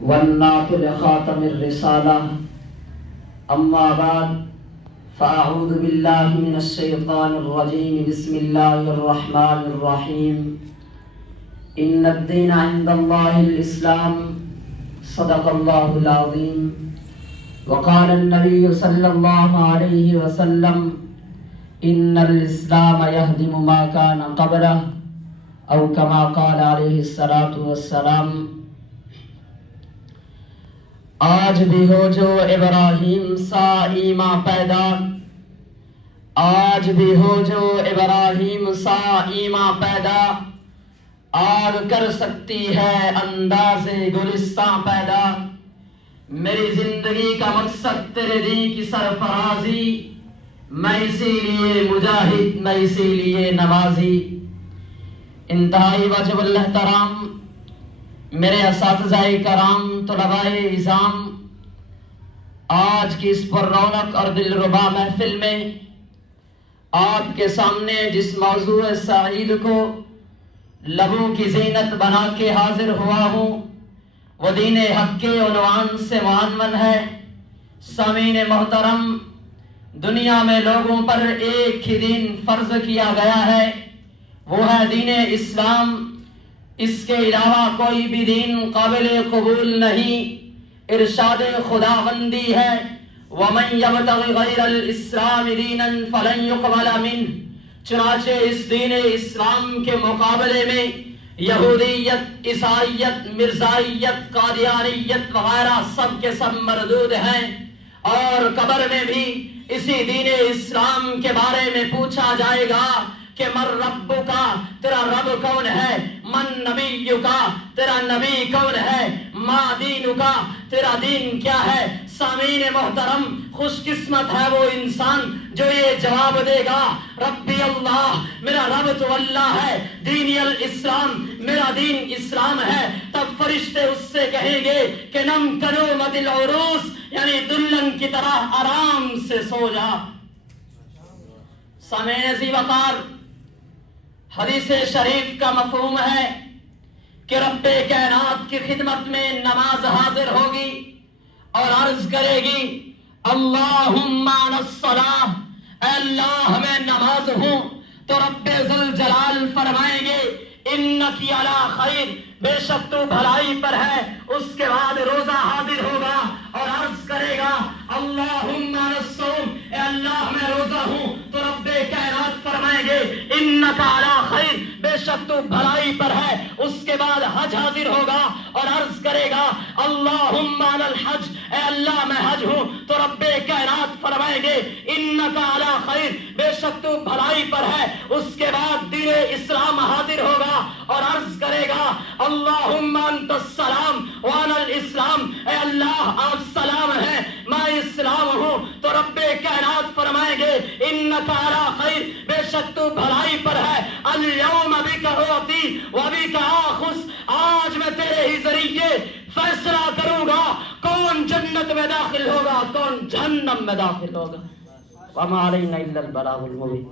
والنعت لخاتم الرسالة أما بعد فأعوذ بالله من الشيطان الرجيم بسم الله الرحمن الرحيم إن الدين عند الله الإسلام صدق الله العظيم وقال النبي صلى الله عليه وسلم إن الإسلام يهدم ما كان قبله او کما قال علیہ الصلوۃ والسلام۔ آج بھی ہو جو ابراہیم سا ایمان پیدا، آج بھی ہو جو ابراہیم سا ایمان پیدا، آگ کر سکتی ہے انداز گلستان پیدا۔ میری زندگی کا مقصد تیرے دین کی سرفرازی، میں اسی لیے مجاہد، میں اسی لیے نمازی۔ انتہائی واجب الاحترام میرے اساتذہ کرام، طلباء نظام، آج کی اس پر رونق اور دلربا محفل میں آپ کے سامنے جس موضوع سعید کو لبوں کی زینت بنا کے حاضر ہوا ہوں وہ دین حق کے عنوان سے معین ہے۔ سامعین محترم، دنیا میں لوگوں پر ایک ہی دین فرض کیا گیا ہے، وہ ہے دین اسلام۔ اس کے علاوہ کوئی بھی دین قابل قبول نہیں۔ ارشاد خداوندی ہے وَمَن يَبْتَغِ غَيْرَ الْإِسْلَامِ دِينًا فَلَن يُقْبَلَ مِنْهُ۔ چنانچہ اس دین اسلام کے مقابلے میں یہودیت، عیسائیت، مرزائیت، قادیانیت وغیرہ سب کے سب مردود ہیں۔ اور قبر میں بھی اسی دین اسلام کے بارے میں پوچھا جائے گا کہ من رب کا، تیرا رب کون ہے؟ من نبی کا، تیرا نبی کون ہے؟ ما دین کا، تیرا دین کیا ہے؟ سامعین محترم، خوش قسمت ہے وہ انسان جو یہ جواب دے گا ربی اللہ، میرا رب تو اللہ ہے، دین الاسلام، میرا دین اسلام ہے۔ تب فرشتے اس سے کہیں گے کہ نم کنومت العروس، یعنی دلہن کی طرح آرام سے سو جا۔ سامعین ذی وقار، حدیث شریف کا مفہوم ہے کہ رب کائنات کی خدمت میں نماز حاضر ہوگی اور عرض کرے گی اللہم علی الصلاۃ، اے اللہ ہمیں نماز ہوں، تو رب ذوالجلال فرمائیں گے انک علی خیر، بے شک تو بھلائی پر ہے۔ اس کے بعد روزہ حاضر ہوگا اور عرض کرے گا اللہم علی الصوم، اے اللہ میں روزہ ہوں، تو رب کائنات فرمائیں گے انک علی خیر، بے شک تو بھلائی پر ہے۔ اس کے بعد حج حاضر ہوگا اور عرض کرے گا اللہم علی الحج، اے اللہ میں حج ہوں، تو رب کائنات فرمائیں گے انک علی خیر، بے شک تو بھلائی پر ہے۔ اس کے بعد دین اسلام حاضر ہوگا اور عرض کرے گا اللہم انت السلام وانا الاسلام، اے اللہ آپ سلام ہیں، میں اسلام ہوں، تو رب کائنات فرمائیں گے انک علی خیر، بے شک تو بھلائی پر ہے۔ الیوم بک اعطی وبک آخذ، آج میں تیرے ہی ذریعے فیصلہ کروں گا کون جنت میں داخل ہوگا، کون جہنم میں داخل ہوگا۔ وما علینا الا البلاغ المبین۔